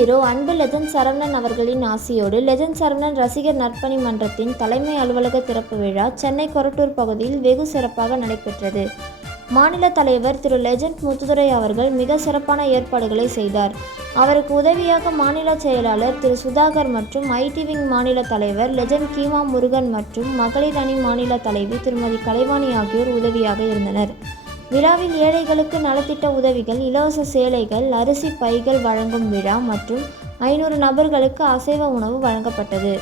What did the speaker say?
Hero அன்பு legend Saravanan அவர்களின் ஆசியோடு legend Saravanan ரசிகர் நற்பணி மன்றத்தின் தலைமை அலுவலக திறப்பு விழா சென்னை கொரட்டூர் பகுதியில் வெகு சிறப்பாக நடைபெற்றது. மாநில தலைவர் திரு லெஜண்ட் முத்துதுரை அவர்கள் மிக சிறப்பான ஏற்பாடுகளை செய்தார். அவருக்கு உதவியாக மாநில செயலாளர் திரு சுதாகர் மற்றும் ஐடி விங் மாநில தலைவர் லெஜண்ட் கீமா முருகன் மற்றும் மகளிர் அணி மாநில தலைவி திருமதி கலைவாணி ஆகியோர் உதவியாக இருந்தனர். விழாவில் ஏழைகளுக்கு நலத்திட்ட உதவிகள், இலவச சேலைகள், அரிசி பைகள் வழங்கும் விழா மற்றும் 500 நபர்களுக்கு அசைவ உணவு வழங்கப்பட்டது.